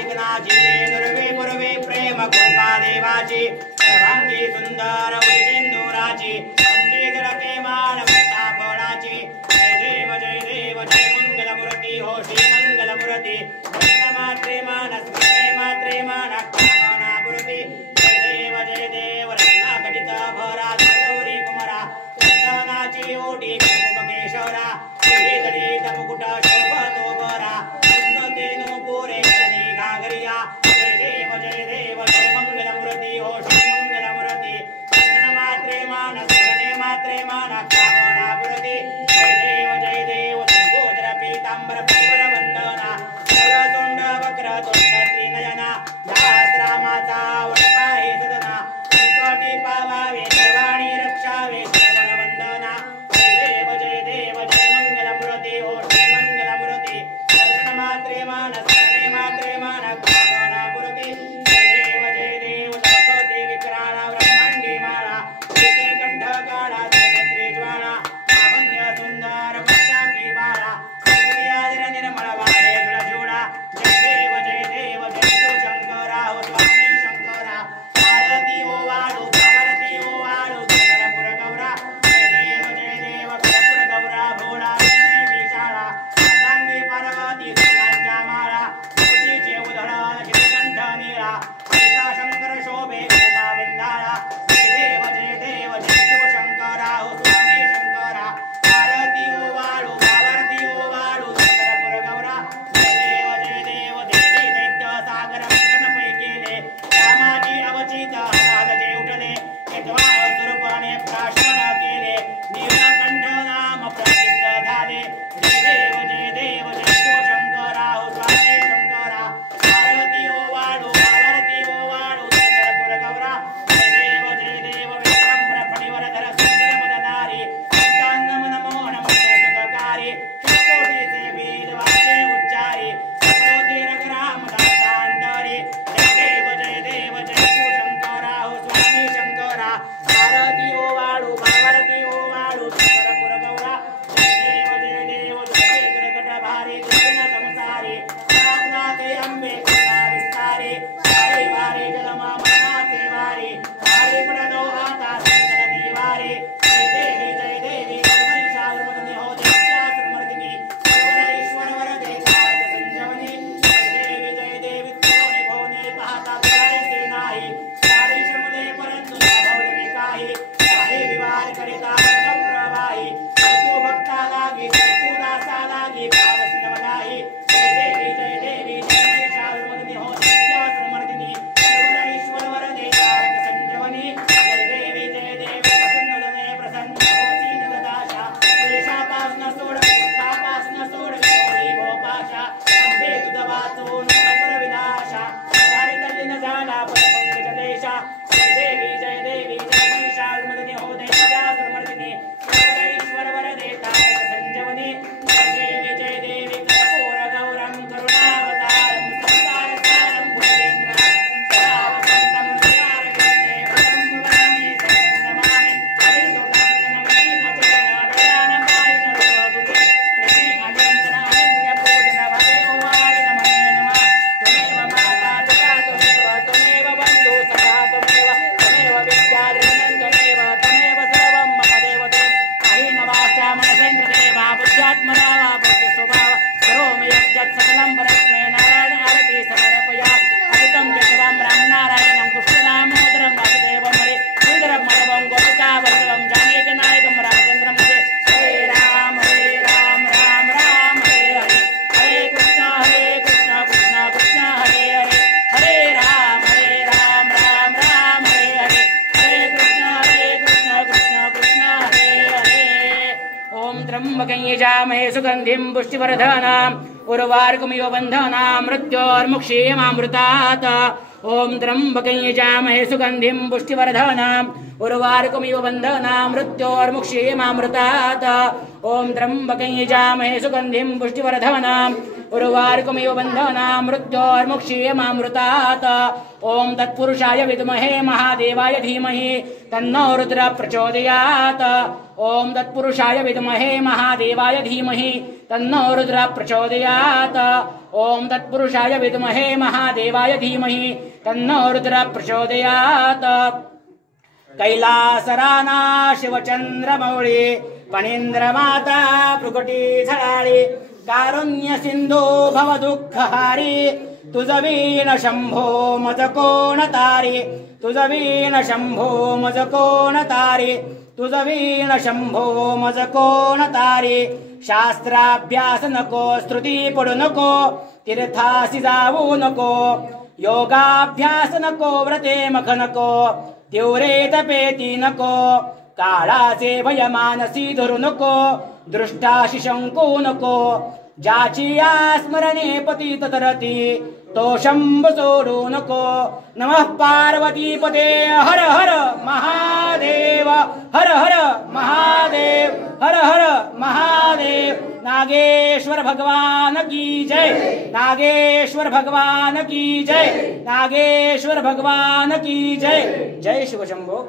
विघ्नाची दुर्वे पूर्वे प्रेम कृपा देवाची सर्वांगी सुंदर सिंदुराची पंडित रके मानवता फळाची जय देव जय देव जय मंगलमूर्ती हो श्री मंगलमूर्ती मात्रे मानस मात्रे मानक कामनापूर्ती जय देव रत्नाखचित भरा गौरी कुमारा चंदनाची ओटी कुंभकेश्वरा दलित मुकुट शोभतो बरा कृष्णते नुपुरे घागरिया जय देव जय मंगलमूर्ती हो श्री मंगलमूर्ती मात्रे मानस मात्रे मानक कामनापूर्ती जय देव गोत्र पीतांबर परिवर वंदना तोंड वक्र तोंड त्रिनयना रामाचा वडपाहे सदना संकटी पावावे देवाणी रक्षावे श्रवण वंदना जय देव जय मंगलमूर्ती हो श्री मंगलमूर्ती दर्शन मात्रे मानस मात्रे मानक कामनापूर्ती जय देव दशोती विक्राळा ब्रह्मांडी माळा कंठ काळा जयत्री ज्वाळा लावण्य सुंदर पक्षाकी बाळा निर्मळ वाहे जुळा जय देव जय शिवशंकरा हो स्वामी शंकरा भारती ओ वाळू भारती ओ वाळू करपुर गौरा जय देव करपुर गौरा भोळा विशाळा सांगी पार्वती सुरांच्या माळा तुझीचे उधळ श्रीकंठ नीळा सीता शंकर शोभे गोमा विंदाळा जय देव जय शिवशंकरा हो स्वामी शंकरा भारती ओ वाळू भारती ओ वाळू करपुर गौरा जय देव देवी दैत्य सागर मंथन पै केले रामाची अवचित अनाथ जे उठले यद्वा स्वरूपाने प्राशन केले नीलकंठ नाम प्रसिद्ध झाले जय देव जय शिवशंकरा हो स्वामी शंकरा भारती ओ वाळू भारती ओ वाळू करपुर गौरा जय देव विक्रम फणिवरधर सुंदर मदनारी पंचान्न नमो नमो सुखकारी कोटीचे बीज वाचे उच्चारी प्रकृती रघुराम दासांतरी जय देव जय शिवशंकरा हो स्वामी शंकरा भारती ओ वाळू भारती ओ वाळू करपुर गौरा जय देव जय भारी दुर्गण संसारी नाथे अंबे करुणा विस्तारी वारी वारी जलमा मनाचे वारी वारी पडलो आता संकट निवारी जय देवी महिषासुरमर्दिनी हो देवच्या सुरमर्दिनी ईश्वर वरदे तारक संजीवनी जय देवी त्रिभुवनी भुवनी पाहता तुझे नाही सारी शमले परंतु भवनी काही विवार करिता प्रवाही तू भक्ता लागी तू दासा लागी पावसिन नाही जय देवी जय महिषासुरमर्दिनी हो देवच्या सुरमर्दिनी ईश्वर वरदे तारक संजीवनी जय देवी प्रसन्न प्रसन्न होती नदाशा देशापासना सोड पासना सोड गौरी भोपाशा अंबे तुझ वाचून पुर विनाशा हरितलिन झाला पंकज देशा जय देवी जय महिषासुरमर्दिनी हो देवच्या सुरमर्दिनी ईश्वर वरदे तारक संजीवनी जय देवी कर्पूर गौरम करुणावतारम संसार सारम भुजेंद्र सदावसंतं हृदयारविंदे भद्रं भवानी शरणं नमामि हरिदुर्गं नमः चरण दयानपायिन रूपगुगे प्रेमे अनंतर अनन्य पूजन भवे ओवाय नमः नमः त्वमेव माता पिता त्वमेव बन्धु सखा त्वमेव विद्या त्वमेव सर्वं मम देवते कायेन वाचा मनसेन्द्रियेण देवा बुद्ध्यात्मना वा बुद्धि स्वभाव करोमि यज्जत् सकलं परस्मै नारायण आरती समर्पयामि अदितं केशवं रामनारायणं कृष्णदामोदरं वासुदेवं हरे श्रीधरं माधवं गोपिका वल्लभं जानकीनायकं रामचन्द्रं हरे राम राम राम हरे हरे हरे कृष्ण कृष्ण कृष्ण हरे हरे हरे राम राम राम हरे हरे हरे कृष्ण कृष्ण हरे हरे ओम त्र्यंबकं यजामहे सुगंधिं पुष्टिवर्धनम् उर्वारुकमिव बन्धनान् मृत्योर्मुक्षीयमामृतात् ओम त्र्यंबकं यजामहे सुगंधिं पुष्टिवर्धनम् उर्वारुकमिव बन्धनान् मृत्योर्मुक्षीयमामृतात् ओम त्र्यंबकं यजामहे सुगंधिं पुष्टिवर्धनम् उर्वारुकमिव बन्धनान् मृत्योर्मुक्षीयमामृतात् ओम तत्पुरुषाय विद्महे महादेवाय धीमहि तन्नो रुद्रः प्रचोदयात् ओम तत्पुरुषाय विद्महे महादेवाय धीमहि तन्नो रुद्रः प्रचोदयात्। ओम तत्पुरुषाय विद्महे महादेवाय धीमहि तन्नो रुद्रः प्रचोदयात्। कैलासराना शिवचंद्रमौळी फणींद्रमाता भृकुटी झळाळी कारुण्य सिंधू भव दुःखहारी तुझ वीण शंभो मज कोण तारी तुझ वीण शंभो मज कोण तारी तुझ वीण शंभो मज कोण तारी। शास्त्राभ्यास नको स्तुती पडू नको तीर्थासी जाऊ नको योगाभ्यास नको व्रते मख नको तीव्रे तपेती नको काळाचे भय मानसी धरू नको दृष्टाशी शंकू नको ज्याची स्मरणे पतित तरती तो शंभ सोडू नको। नमः पार्वती पते हर हर महादेव हर हर महादेव हर हर महादेव। नागेश्वर भगवान की जय नागेश्वर भगवान की जय नागेश्वर भगवान की जय। जय शिवशंभो।